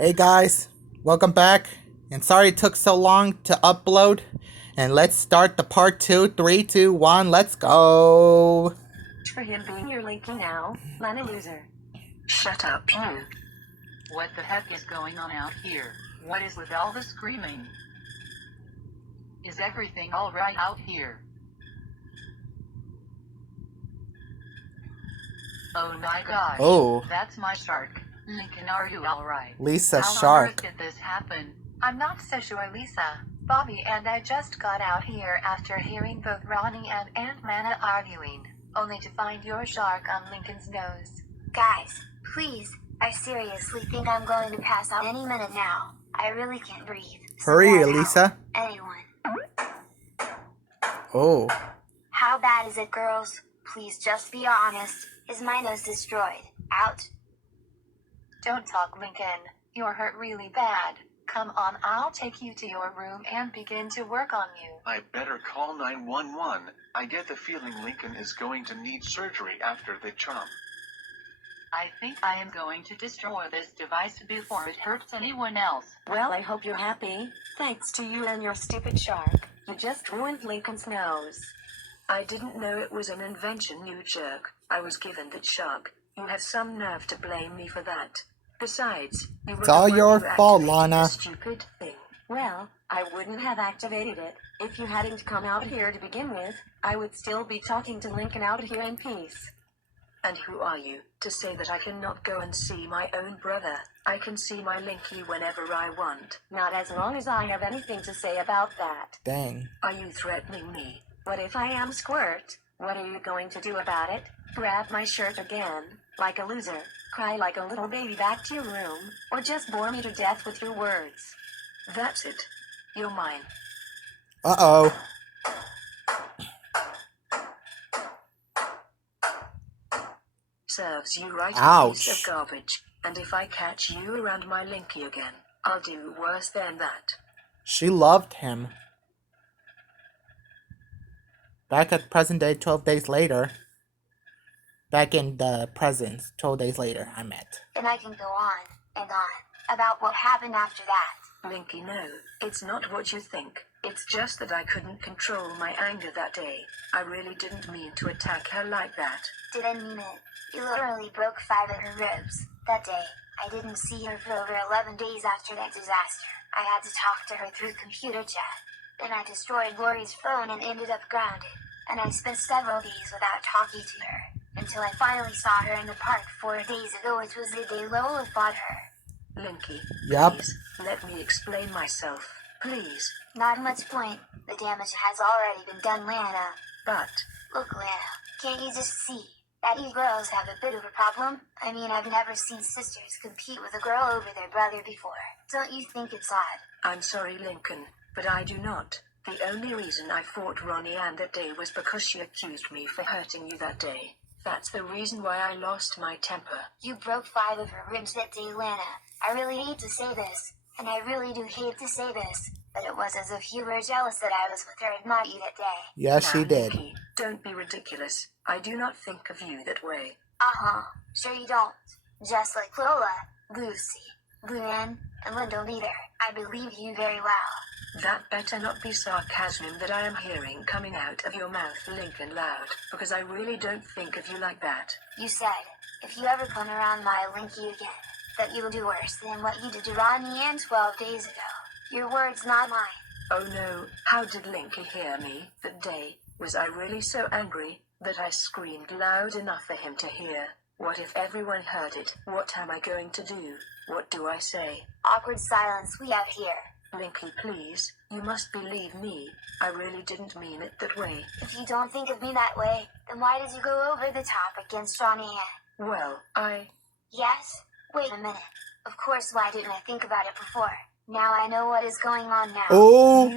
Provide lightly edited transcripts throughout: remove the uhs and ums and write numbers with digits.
Hey guys, welcome back. And sorry it took so long to upload. And let's start the part 2. 3, 2, 1, let's go. For him being your Linky now, Lana loser. Shut up, you. What the heck is going on out here? What is with all the screaming? Is everything alright out here? Oh my gosh. Oh. That's my shark. Lincoln, are you alright? Lisa How on Shark. earth did this happen? I'm not so sure, Lisa. Bobby and I just got out here after hearing both Ronnie and Aunt Lana arguing, only to find your shark on Lincoln's nose. Guys, please, I seriously think I'm going to pass out any minute now. I really can't breathe. Hurry, Someone Elisa. help. Anyone. Oh. How bad is it, girls? Please just be honest. Is my nose destroyed? Out? Don't talk, Lincoln. You're hurt really bad. Come on, I'll take you to your room and begin to work on you. I better call 911. I get the feeling Lincoln is going to need surgery after the chomp. I think I am going to destroy this device before it hurts anyone else. Well, I hope you're happy. Thanks to you and your stupid shark, you just ruined Lincoln's nose. I didn't know it was an invention, you jerk. I was given that shark. You have some nerve to blame me for that. Besides, you were It's all the one your who fault, activated Lana. the stupid thing. Well, I wouldn't have activated it if you hadn't come out here to begin with. I would still be talking to Lincoln out here in peace. And who are you to say that I cannot go and see my own brother? I can see my Linky whenever I want. Not as long as I have anything to say about that. Dang. Are you threatening me? What if I am Squirt? What are you going to do about it? Grab my shirt again, like a loser, cry like a little baby back to your room, or just bore me to death with your words? That's it. You're mine. Uh-oh. Serves you right, Ouch. piece of garbage. And if I catch you around my Linky again, I'll do worse than that. She loved him. Back at present day, 12 days later. Back in the present, 12 days later, I met. And I can go on and on about what happened after that. Linky, no, it's not what you think. It's just that I couldn't control my anger that day. I really didn't mean to attack her like that. Didn't mean it. You literally broke 5 of her ribs. That day, I didn't see her for over 11 days after that disaster. I had to talk to her through computer chat. Then I destroyed Lori's phone and ended up grounded. And I spent several days without talking to her. Until I finally saw her in the park 4 days ago, which was the day Lola fought her. Linky, Yup. please, let me explain myself. Please. Not much point. The damage has already been done, Lana. But, Look, Lana, can't you just see that you girls have a bit of a problem? I mean, I've never seen sisters compete with a girl over their brother before. Don't you think it's odd? I'm sorry, Lincoln, but I do not. The only reason I fought Ronnie Ann that day was because she accused me for hurting you that day. That's the reason why I lost my temper. You broke 5 of her ribs that day, Lana. I really hate to say this, and I really do hate to say this, but it was as if you were jealous that I was with her and not you that day. Yes, she Now, did. Linky, don't be ridiculous. I do not think of you that way. Uh-huh. Sure you don't. Just like Lola, Lucy, Luann, and Linda neither. I believe you very well. That better not be sarcasm that I am hearing coming out of your mouth, Lincoln Loud, because I really don't think of you like that. You said, if you ever come around my Linky again, that you will do worse than what you did to Ronnie Ann 12 days ago. Your words, not mine. Oh no, how did Linky hear me that day? Was I really so angry that I screamed loud enough for him to hear? What if everyone heard it? What am I going to do? What do I say? Awkward silence we have here. Linky, please, you must believe me. I really didn't mean it that way. If you don't think of me that way, then why did you go over the top against Ronnie Ann? Well, Yes? Wait a minute. Of course, why didn't I think about it before? Now I know what is going on now. Oh.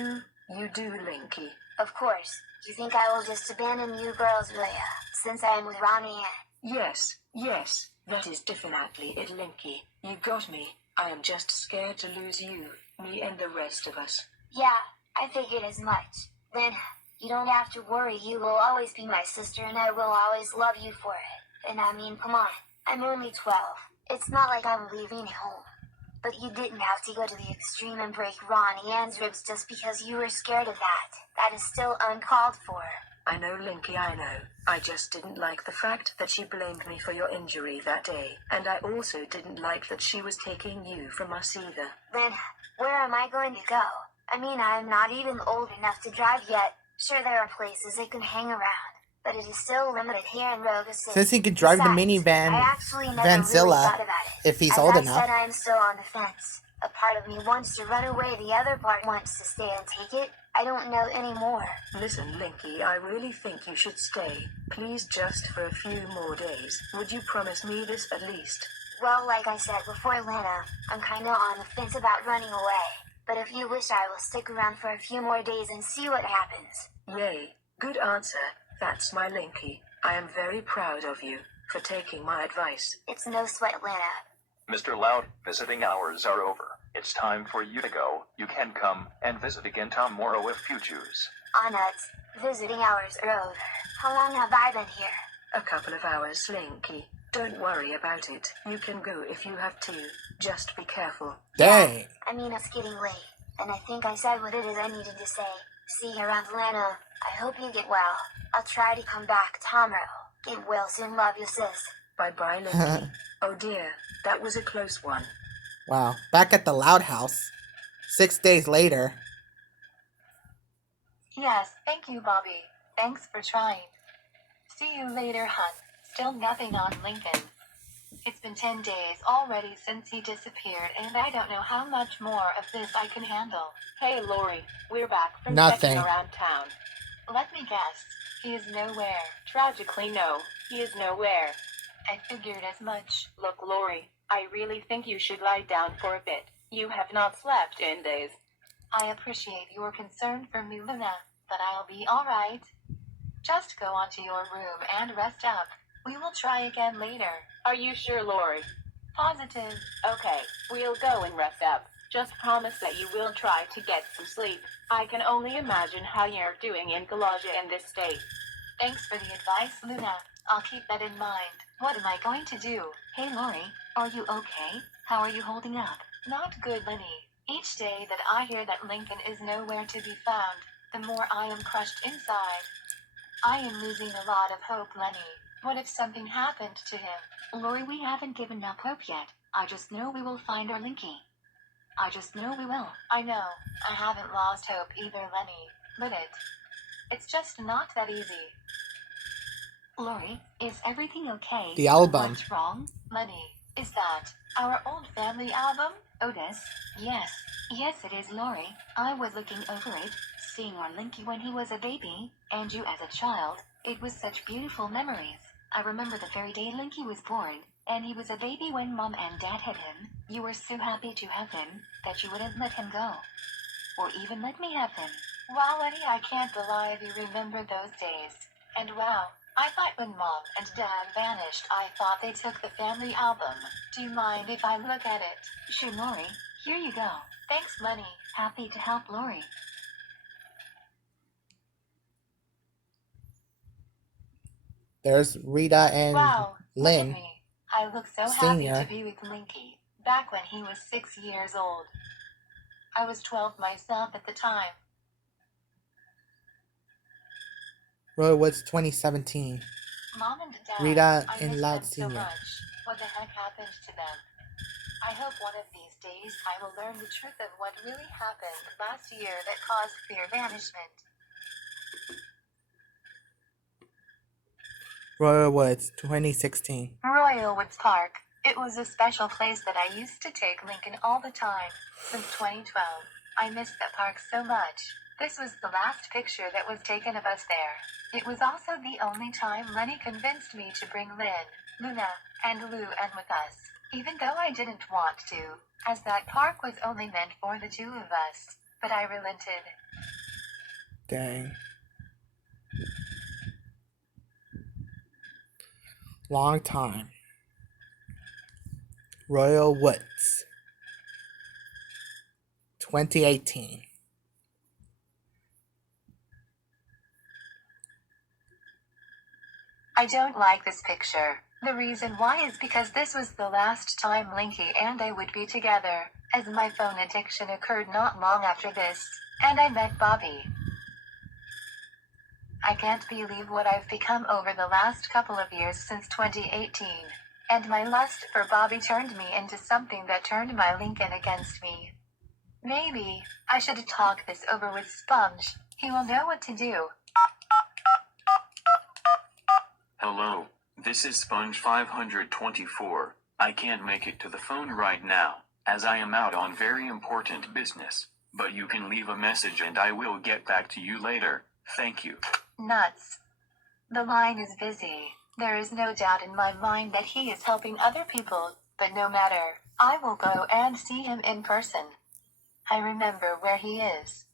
You do, Linky. Of course. You think I will just abandon you girls, Leia, since I am with Ronnie Ann? Yes, that is definitely it, Linky. You got me. I am just scared to lose you, me and the rest of us. Yeah, I figured as much. Then, you don't have to worry, you will always be my sister and I will always love you for it. And I mean, come on, I'm only 12. It's not like I'm leaving home. But you didn't have to go to the extreme and break Ronnie Ann's ribs just because you were scared of that. That is still uncalled for. I know, Linky, I know. I just didn't like the fact that she blamed me for your injury that day. And I also didn't like that she was taking you from us either. Then, where am I going to go? I mean, I am not even old enough to drive yet. Sure, there are places I can hang around, but it is still limited here in Rogue City. Since he could drive the Besides, minivan I actually never Vanzilla really thought about it. if he's As old I enough. said, I am still on the fence. A part of me wants to run away, the other part wants to stay and take it. I don't know anymore. Listen, Linky, I really think you should stay. Please, just for a few more days. Would you promise me this at least? Well, like I said before, Lena, I'm kinda on the fence about running away. But if you wish, I will stick around for a few more days and see what happens. Yay. Good answer. That's my Linky. I am very proud of you for taking my advice. It's no sweat, Lena. Mr. Loud, visiting hours are over. It's time for you to go. You can come and visit again tomorrow if you choose. Nuts. Visiting hours are over. How long have I been here? A couple of hours, Linky. Don't worry about it. You can go if you have to. Just be careful. Dang. I mean, it's getting late, and I think I said what it is I needed to say. See you around, Lena. I hope you get well. I'll try to come back tomorrow. Get well soon, love you, sis. Bye-bye, Linky. Oh dear, that was a close one. Wow. Back at the Loud House. 6 days later. Yes, thank you, Bobby. Thanks for trying. See you later, hun. Still nothing on Lincoln. It's been 10 days already since he disappeared, and I don't know how much more of this I can handle. Hey, Lori, we're back from Nothing. checking around town. Let me guess. He is nowhere. Tragically, no, he is nowhere. I figured as much. Look, Lori, I really think you should lie down for a bit. You have not slept in days. I appreciate your concern for me, Luna, but I'll be alright. Just go onto your room and rest up. We will try again later. Are you sure, Lori? Positive. Okay, we'll go and rest up. Just promise that you will try to get some sleep. I can only imagine how you're doing in Galaja in this state. Thanks for the advice, Luna. I'll keep that in mind. What am I going to do? Hey, Lori, are you okay? How are you holding up? Not good, Lenny. Each day that I hear that Lincoln is nowhere to be found, the more I am crushed inside. I am losing a lot of hope, Lenny. What if something happened to him? Lori, we haven't given up hope yet. I just know we will find our Linky. I just know we will. I know. I haven't lost hope either, Lenny. But it's just not that easy. Lori, is everything okay? The album. What's wrong? Lenny, is that our old family album? Otis? Yes. Yes, it is, Lori. I was looking over it, seeing our Linky when he was a baby, and you as a child. It was such beautiful memories. I remember the very day Linky was born, and he was a baby when Mom and Dad had him. You were so happy to have him, that you wouldn't let him go. Or even let me have him. Wow, Lenny, I can't believe you remember those days. And wow, I thought when Mom and Dad vanished, I thought they took the family album. Do you mind if I look at it? Sure, Lori. Here you go. Thanks, Lenny. Happy to help, Lori. There's Rita and Wow, look at Lynn. me. I look so Senior. happy to be with Linky. Back when he was 6 years old. I was 12 myself at the time. Well, it was 2017. Mom and Dad, Rita I and miss Loud them so Senior. much. What the heck happened to them? I hope one of these days I will learn the truth of what really happened last year that caused their vanishment. Royal Woods, 2016. Royal Woods Park. It was a special place that I used to take Lincoln all the time. Since 2012, I missed that park so much. This was the last picture that was taken of us there. It was also the only time Lenny convinced me to bring Lynn, Luna, and Lou and with us, even though I didn't want to, as that park was only meant for the two of us. But I relented. Dang. Long time. Royal Woods, 2018. I don't like this picture. The reason why is because this was the last time Linky and I would be together, as my phone addiction occurred not long after this, and I met Bobby. I can't believe what I've become over the last couple of years since 2018. And my lust for Bobby turned me into something that turned my Lincoln against me. Maybe I should talk this over with Sponge. He will know what to do. Hello, this is Sponge 524. I can't make it to the phone right now, as I am out on very important business. But you can leave a message and I will get back to you later. Thank you. Nuts. The line is busy. There is no doubt in my mind that he is helping other people, but no matter, I will go and see him in person. I remember where he is.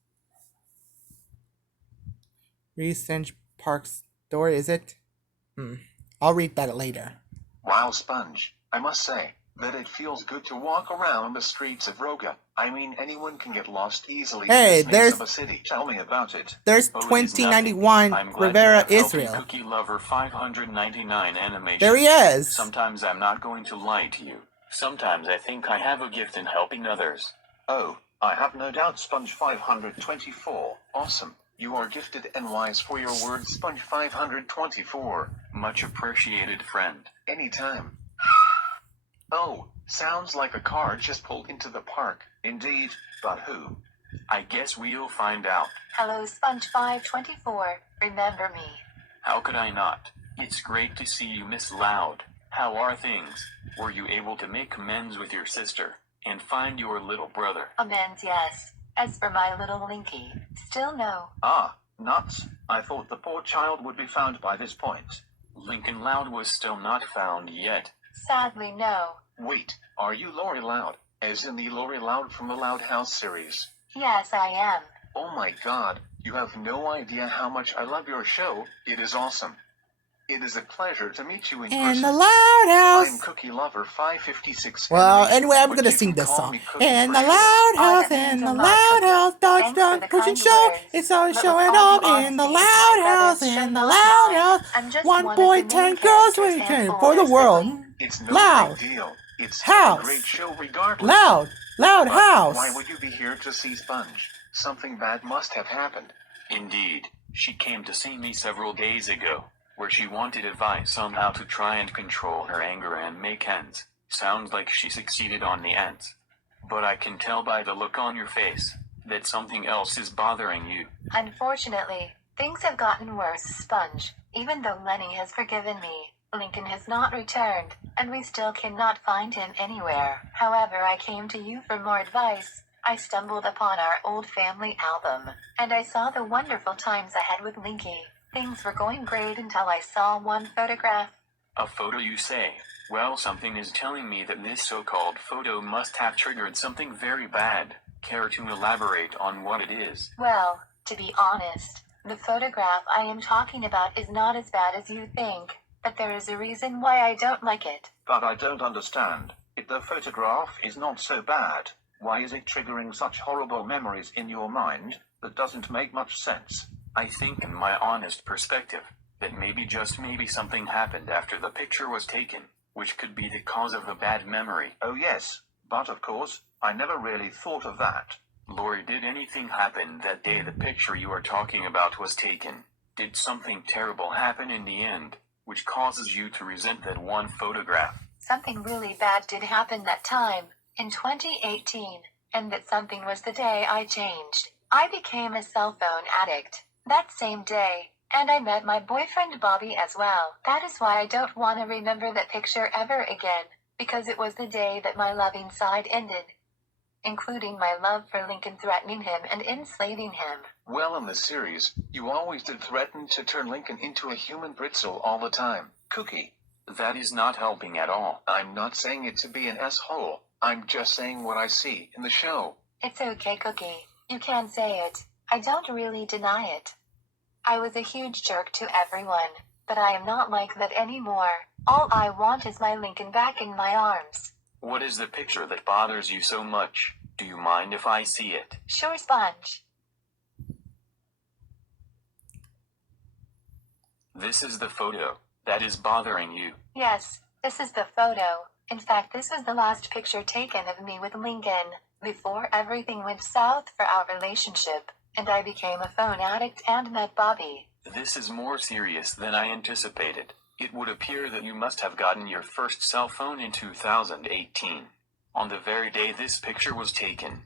Research Park's door, is it? I'll read that later. Wow, Sponge, I must say that it feels good to walk around the streets of Roga. I mean, anyone can get lost easily Hey, in the there's- of a city. Tell me about it. There's Oh, it is 2091 nothing. I'm glad Rivera, you have helped Israel. Cookie Lover 599 animation. There he is. Sometimes I'm not going to lie to you. Sometimes I think I have a gift in helping others. Oh, I have no doubt, Sponge 524. Awesome. You are gifted and wise for your words, Sponge 524. Much appreciated, friend. Anytime. Oh, sounds like a car just pulled into the park. Indeed, but who? I guess we'll find out. Hello, Sponge 524. Remember me? How could I not? It's great to see you, Miss Loud. How are things? Were you able to make amends with your sister and find your little brother? Amends, yes. As for my little Linky, still no. Ah, nuts. I thought the poor child would be found by this point. Lincoln Loud was still not found yet. Sadly, no. Wait, are you Lori Loud? As in the Lori Loud from the Loud House series? Yes, I am. Oh my god, you have no idea how much I love your show. It is awesome. It is a pleasure to meet you in In person. the Loud I'm House. Cookie Lover 556. Well, animation, anyway, I'm but gonna you sing can this call song. me Cookie In for the short. Loud Oh, House, that in means the a lot, Loud Cookie. House, Dodge Thanks for Dog the Pushing kind Show. words. It's all But showing with all up due in the honesty, Loud my House, brothers should in the not Loud mind. House. I'm just One one boy, of the main 10 girls characters waiting and for the older world. sibling. It's no Loud big deal. It's House. a great show regardless. Loud But House. why would you be here to see Sponge? Something bad must have happened. Indeed, she came to see me several days ago, where she wanted advice on how to try and control her anger and make ends. Sounds like she succeeded on the ends. But I can tell by the look on your face that something else is bothering you. Unfortunately, things have gotten worse, Sponge. Even though Lenny has forgiven me, Lincoln has not returned, and we still cannot find him anywhere. However, I came to you for more advice. I stumbled upon our old family album, and I saw the wonderful times I had with Linky. Things were going great until I saw one photograph. A photo, you say? Well, something is telling me that this so-called photo must have triggered something very bad. Care to elaborate on what it is? Well, to be honest, the photograph I am talking about is not as bad as you think, but there is a reason why I don't like it. But I don't understand. If the photograph is not so bad, why is it triggering such horrible memories in your mind? That doesn't make much sense. I think, in my honest perspective, that maybe, just maybe, something happened after the picture was taken, which could be the cause of the bad memory. Oh yes, but of course, I never really thought of that. Lori, did anything happen that day the picture you are talking about was taken? Did something terrible happen in the end, which causes you to resent that one photograph? Something really bad did happen that time, in 2018, and that something was the day I changed. I became a cell phone addict that same day, and I met my boyfriend Bobby as well. That is why I don't want to remember that picture ever again, because it was the day that my loving side ended, including my love for Lincoln, threatening him and enslaving him. Well, in the series, you always did threaten to turn Lincoln into a human britzel all the time. Cookie. That is not helping at all. I'm not saying it to be an asshole. I'm just saying what I see in the show. It's okay, Cookie. You can say it. I don't really deny it. I was a huge jerk to everyone, but I am not like that anymore. All I want is my Lincoln back in my arms. What is the picture that bothers you so much? Do you mind if I see it? Sure, Sponge. This is the photo. that is bothering you. Yes, this is the photo. In fact, this was the last picture taken of me with Lincoln, before everything went south for our relationship, and I became a phone addict and met Bobby. This is more serious than I anticipated. It would appear that you must have gotten your first cell phone in 2018, on the very day this picture was taken.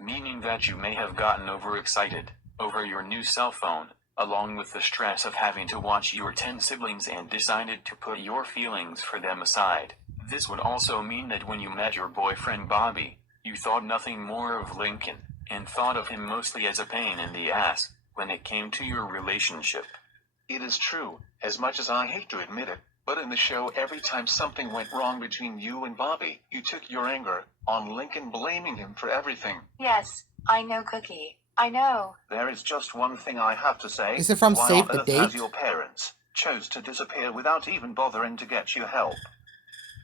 Meaning that you may have gotten overexcited over your new cell phone, along with the stress of having to watch your 10 siblings and decided to put your feelings for them aside. This would also mean that when you met your boyfriend Bobby, you thought nothing more of Lincoln, and thought of him mostly as a pain in the ass, when it came to your relationship. It is true, as much as I hate to admit it, but in the show every time something went wrong between you and Bobby, you took your anger on Lincoln, blaming him for everything. Yes, I know, Cookie. I know. There is just one thing I have to say. Is it from Why Save on the earth has Date? your parents chose to disappear without even bothering to get you help?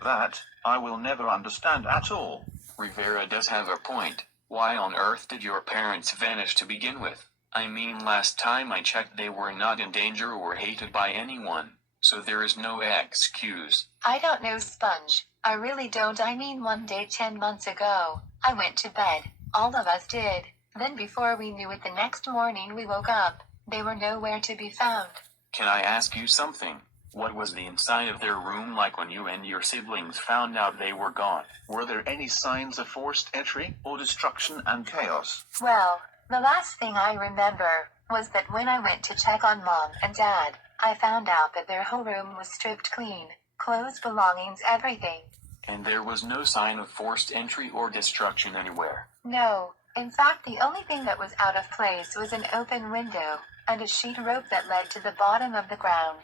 That, I will never understand at all. Rivera does have a point. Why on earth did your parents vanish to begin with? I mean, last time I checked they were not in danger or hated by anyone, so there is no excuse. I don't know, Sponge. I really don't. I mean, one day 10 months ago, I went to bed. All of us did. Then before we knew it, the next morning we woke up. They were nowhere to be found. Can I ask you something? What was the inside of their room like when you and your siblings found out they were gone? Were there any signs of forced entry or destruction and chaos? Well, the last thing I remember was that when I went to check on Mom and Dad, I found out that their whole room was stripped clean. Clothes, belongings, everything. And there was no sign of forced entry or destruction anywhere? No. In fact, the only thing that was out of place was an open window, and a sheet rope that led to the bottom of the ground.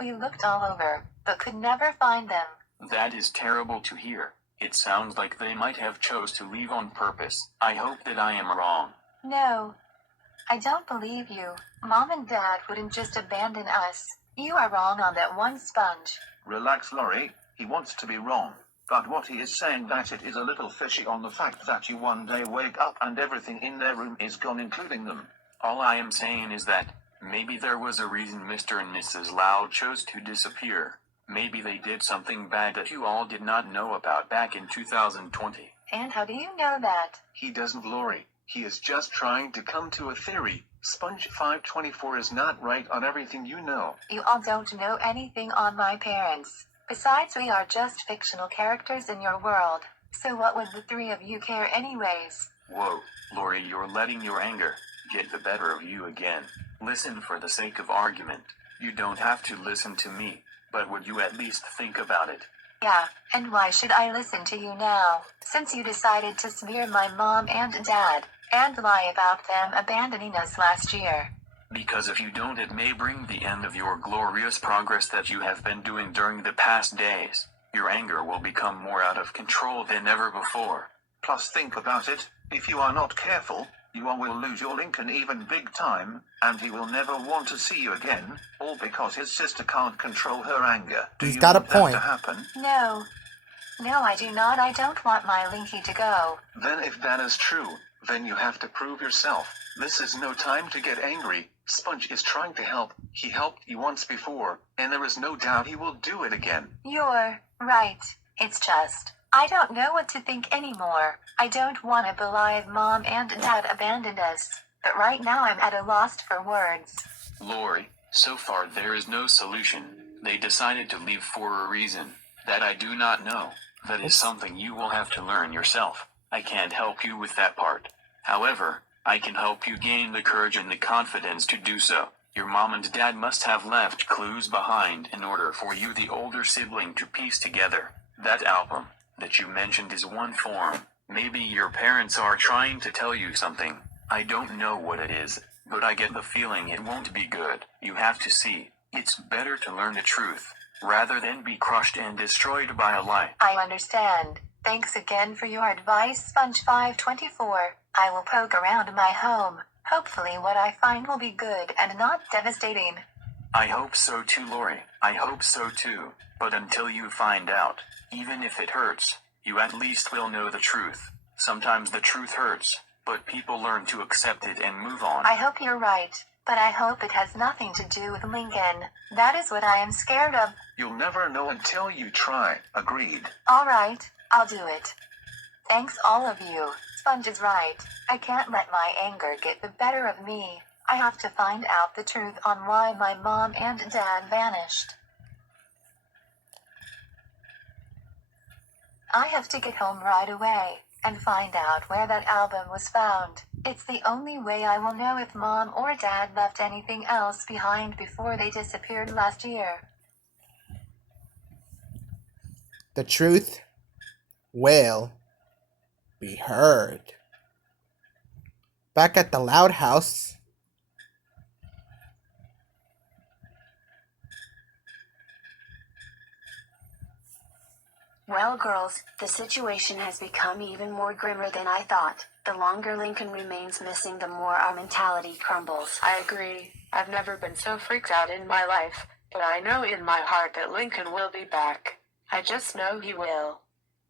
We looked all over, but could never find them. That is terrible to hear. It sounds like they might have chose to leave on purpose. I hope that I am wrong. No. I don't believe you. Mom and Dad wouldn't just abandon us. You are wrong on that one, Sponge. Relax, Laurie. He wants to be wrong. But what he is saying that it is a little fishy on the fact that you one day wake up and everything in their room is gone, including them. All I am saying is that maybe there was a reason Mr. and Mrs. Loud chose to disappear. Maybe they did something bad that you all did not know about back in 2020. And how do you know that? He doesn't, Lori. He is just trying to come to a theory. Sponge 524 is not right on everything you know. You all don't know anything on my parents. Besides, we are just fictional characters in your world. So what would the three of you care anyways? Whoa, Lori, you're letting your anger get the better of you again. Listen, for the sake of argument. You don't have to listen to me, but would you at least think about it? Yeah, and why should I listen to you now, since you decided to smear my mom and dad, and lie about them abandoning us last year? Because if you don't, it may bring the end of your glorious progress that you have been doing during the past days. Your anger will become more out of control than ever before. Plus, think about it. If you are not careful, you all will lose your Lincoln even big time, and he will never want to see you again, all because his sister can't control her anger. Do He's you got a want that point. to happen? No. No, I do not. I don't want my Linky to go. Then if that is true, then you have to prove yourself. This is no time to get angry. Sponge is trying to help. He helped you once before, and there is no doubt he will do it again. You're right. It's just, I don't know what to think anymore. I don't want to believe Mom and Dad abandoned us, but right now I'm at a loss for words. Lori, so far there is no solution. They decided to leave for a reason that I do not know. That is something you will have to learn yourself. I can't help you with that part. However, I can help you gain the courage and the confidence to do so. Your mom and dad must have left clues behind in order for you, the older sibling, to piece together. That album that you mentioned is one form. Maybe your parents are trying to tell you something. I don't know what it is, but I get the feeling it won't be good. You have to see. It's better to learn the truth, rather than be crushed and destroyed by a lie. I understand. Thanks again for your advice, Sponge 524. I will poke around my home. Hopefully what I find will be good and not devastating. I hope so too, Lori. I hope so too. But until you find out, even if it hurts, you at least will know the truth. Sometimes the truth hurts, but people learn to accept it and move on. I hope you're right, But I hope it has nothing to do with Lincoln. That is what I am scared of. You'll never know until you try. Agreed. Alright, I'll do it. Thanks all of you. Sponge is right. I can't let my anger get the better of me. I have to find out the truth on why my mom and dad vanished. I have to get home right away and find out where that album was found. It's the only way I will know if mom or dad left anything else behind before they disappeared last year. The truth will be heard. Back at the Loud House. Well, girls, the situation has become even more grimmer than I thought. The longer Lincoln remains missing, the more our mentality crumbles. I agree. I've never been so freaked out in my life, but I know in my heart that Lincoln will be back. I just know he will.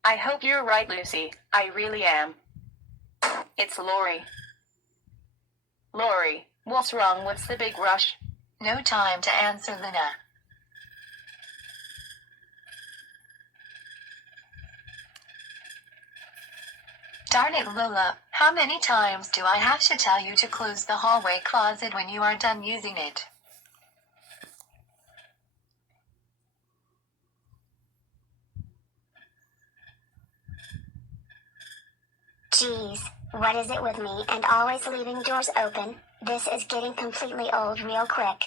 I hope you're right, Lucy. I really am. It's Lori. Lori, what's wrong? What's the big rush? No time to answer, Luna. Darn it, Lola. How many times do I have to tell you to close the hallway closet when you are done using it? Jeez, what is it with me and always leaving doors open? This is getting completely old real quick.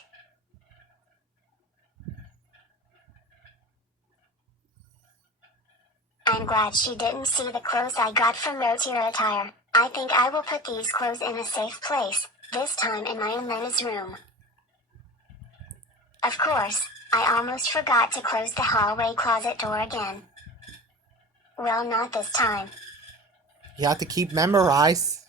I'm glad she didn't see the clothes I got from Rotira Attire. I think I will put these clothes in a safe place, this time in my and Lena's room. Of course, I almost forgot to close the hallway closet door again. Well, not this time. You have to keep memorize.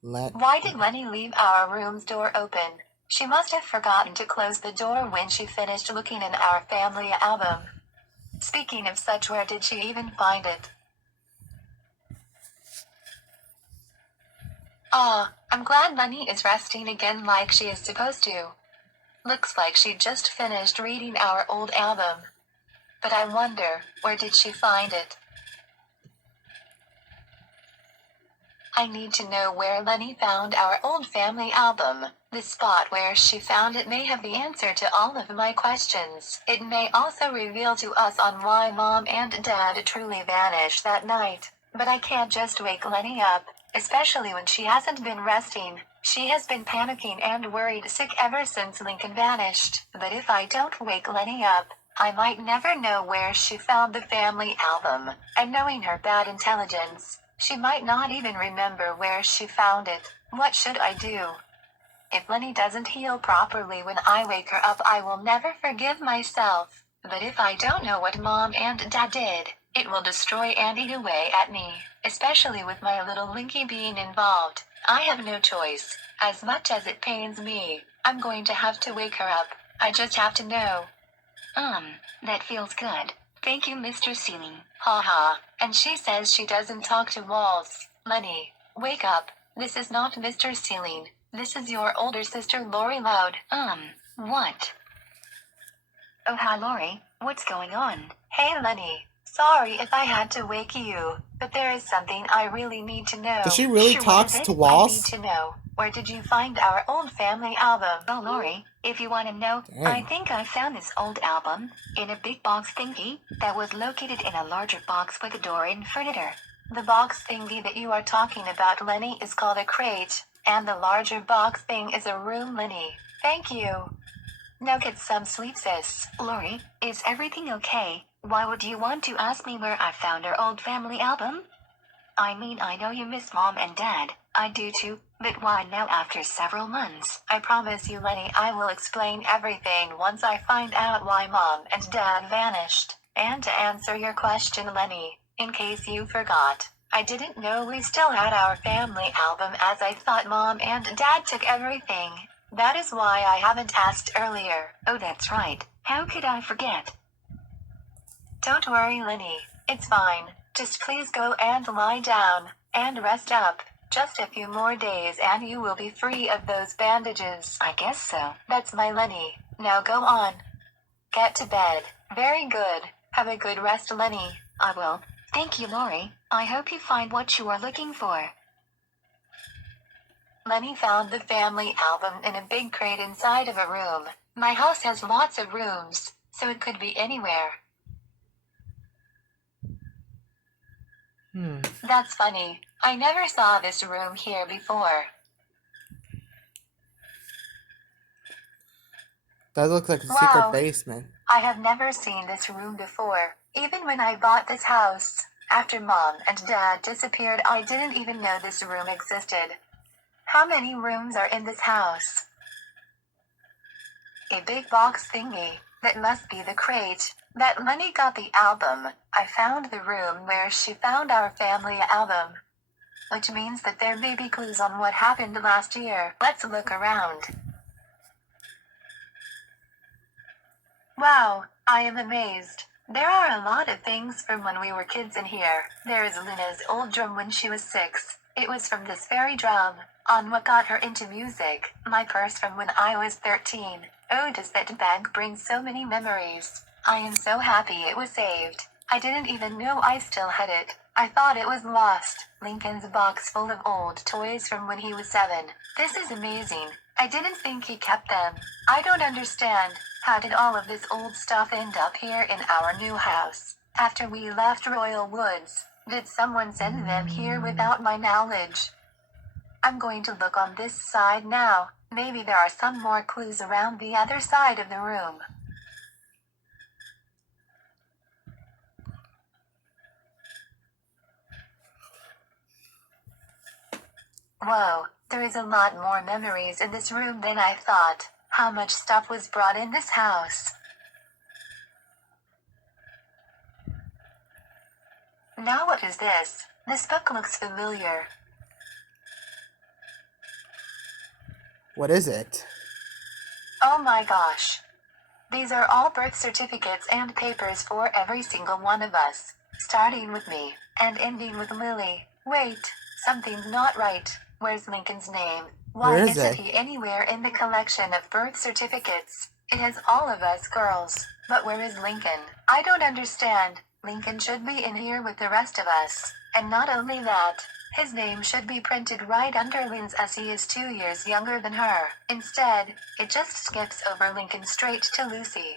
Why did Lenny leave our room's door open? She must have forgotten to close the door when she finished looking in our family album. Speaking of such, where did she even find it? I'm glad Lenny is resting again like she is supposed to. Looks like she just finished reading our old album. But I wonder, where did she find it? I need to know where Lenny found our old family album. The spot where she found it may have the answer to all of my questions. It may also reveal to us on why Mom and Dad truly vanished that night. But I can't just wake Lenny up, especially when she hasn't been resting. She has been panicking and worried sick ever since Lincoln vanished. But if I don't wake Lenny up, I might never know where she found the family album. And knowing her bad intelligence, she might not even remember where she found it. What should I do? If Lenny doesn't heal properly when I wake her up, I will never forgive myself. But if I don't know what Mom and Dad did, it will destroy and eat away at me, especially with my little Linky being involved. I have no choice. As much as it pains me, I'm going to have to wake her up. I just have to know. That feels good. Thank you, Mr. Ceiling. Ha. And she says she doesn't talk to walls. Lenny, wake up. This is not Mr. Ceiling. This is your older sister, Lori Loud. What? Oh, hi, Lori. What's going on? Hey, Lenny. Sorry if I had to wake you, but there is something I really need to know. Does she really talk to walls? I need to know. Where did you find our old family album? Oh, Lori, if you want to know, Dang. I think I found this old album in a big box thingy that was located in a larger box with a door in front of it. The box thingy that you are talking about, Lenny, is called a crate, and the larger box thing is a room, Lenny. Thank you. Now get some sleep, sis. Lori, is everything okay? Why would you want to ask me where I found our old family album? I mean, I know you miss Mom and Dad. I do too, but why now after several months? I promise you, Lenny, I will explain everything once I find out why Mom and Dad vanished. And to answer your question, Lenny, in case you forgot, I didn't know we still had our family album, as I thought Mom and Dad took everything. That is why I haven't asked earlier. Oh, that's right. How could I forget? Don't worry, Lenny. It's fine. Just please go and lie down and rest up. Just a few more days and you will be free of those bandages. I guess so. That's my Lenny. Now go on. Get to bed. Very good. Have a good rest, Lenny. I will. Thank you, Lori. I hope you find what you are looking for. Lenny found the family album in a big crate inside of a room. My house has lots of rooms, so it could be anywhere. That's funny. I never saw this room here before. That looks like a Wow. secret basement. I have never seen this room before. Even when I bought this house, after Mom and Dad disappeared, I didn't even know this room existed. How many rooms are in this house? A big box thingy. That must be the crate. That Lenny got the album. I found the room where she found our family album. Which means that there may be clues on what happened last year. Let's look around. Wow, I am amazed. There are a lot of things from when we were kids in here. There is Luna's old drum when she was 6. It was from this very drum. On what got her into music. My purse from when I was 13. Oh, does that bag bring so many memories. I am so happy it was saved. I didn't even know I still had it. I thought it was lost. Lincoln's box full of old toys from when he was 7. This is amazing. I didn't think he kept them. I don't understand. How did all of this old stuff end up here in our new house? After we left Royal Woods, did someone send them here without my knowledge? I'm going to look on this side now. Maybe there are some more clues around the other side of the room. Whoa, there is a lot more memories in this room than I thought. How much stuff was brought in this house? Now what is this? This book looks familiar. What is it? Oh my gosh. These are all birth certificates and papers for every single one of us, starting with me, and ending with Lily. Wait, something's not right. Where's Lincoln's name? Why Where is isn't it? he anywhere in the collection of birth certificates? It has all of us girls, but where is Lincoln? I don't understand. Lincoln should be in here with the rest of us, and not only that, his name should be printed right under Lynn's as he is 2 years younger than her. Instead, it just skips over Lincoln straight to Lucy.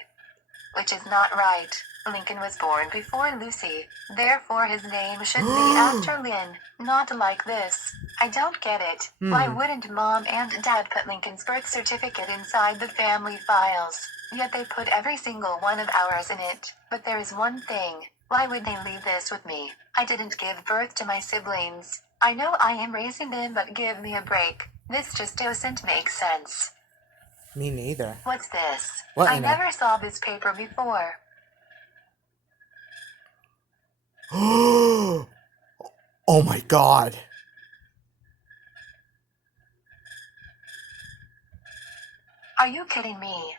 Which is not right. Lincoln was born before Lucy, therefore his name should be after Lynn, not like this. I don't get it. Why wouldn't Mom and Dad put Lincoln's birth certificate inside the family files? Yet they put every single one of ours in it. But there is one thing. Why would they leave this with me? I didn't give birth to my siblings. I know I am raising them, but give me a break. This just doesn't make sense. Me neither. What's this? What I in a- never saw this paper before. Oh my god. Are you kidding me?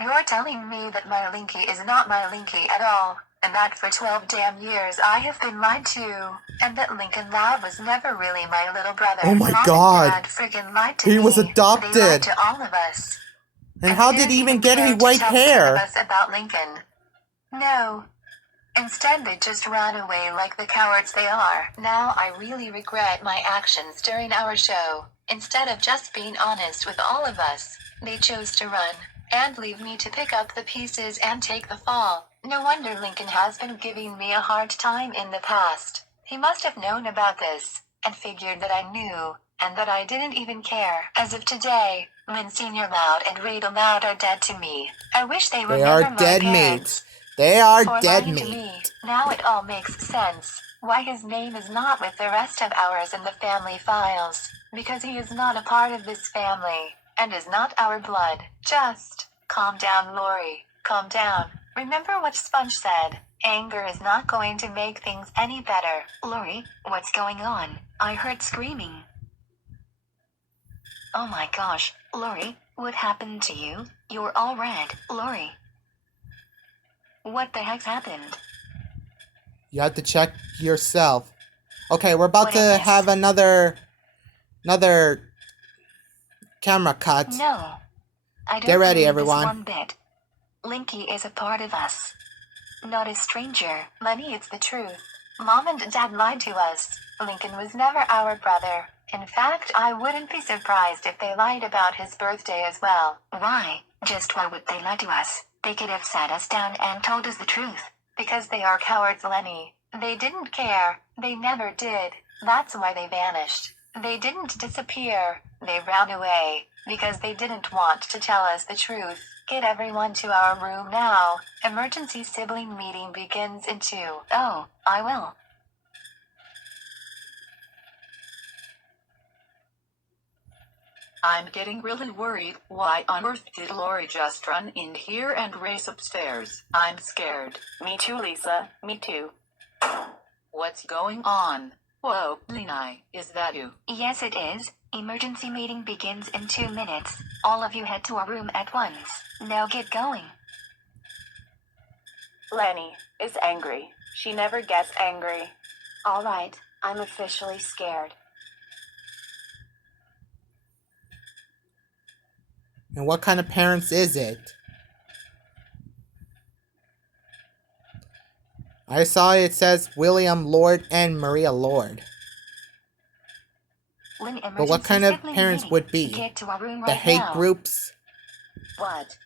You're telling me that my Linky is not my Linky at all, and that for 12 damn years I have been lied to, and that Lincoln Lab was never really my little brother. Oh my Mom God. And Dad friggin' lied to me. He was They lied adopted. to all of us. And how did didn't he even get care his to white tell the two hair? of us about Lincoln. No. Instead, they just ran away like the cowards they are. Now I really regret my actions during our show. Instead of just being honest with all of us, they chose to run and leave me to pick up the pieces and take the fall. No wonder Lincoln has been giving me a hard time in the past. He must have known about this and figured that I knew and that I didn't even care. As of today, Lynn Senior Loud and Rita Loud are dead to me. I wish they were They never are my dead parents. meat. They are For dead lying to meat. me. Now it all makes sense. Why his name is not with the rest of ours in the family files. Because he is not a part of this family, and is not our blood. Just calm down, Lori. Calm down. Remember what Sponge said. Anger is not going to make things any better. Lori, what's going on? I heard screaming. Oh my gosh, Lori, what happened to you? You're all red, Lori. What the heck's happened? You have to check yourself. Okay, we're about What to is this? have another Another camera cut. No. I don't Get ready, believe everyone. this one bit. Linky is a part of us. Not a stranger. Lenny, it's the truth. Mom and Dad lied to us. Lincoln was never our brother. In fact, I wouldn't be surprised if they lied about his birthday as well. Why? Just why would they lie to us? They could have sat us down and told us the truth. Because they are cowards, Lenny. They didn't care. They never did. That's why they vanished. They didn't disappear. They ran away. Because they didn't want to tell us the truth. Get everyone to our room now. Emergency sibling meeting begins in 2. Oh, I will. I'm getting really worried. Why on earth did Lori just run in here and race upstairs? I'm scared. Me too, Lisa. Me too. What's going on? Whoa, Lenai, is that you? Yes, it is. Emergency meeting begins in 2 minutes. All of you head to our room at once. Now get going. Lenny is angry. She never gets angry. All right, I'm officially scared. And what kind of parents is it? I saw it says William Lord and Maria Lord. But what kind of parents would be? Get to our room The right hate now. groups? What?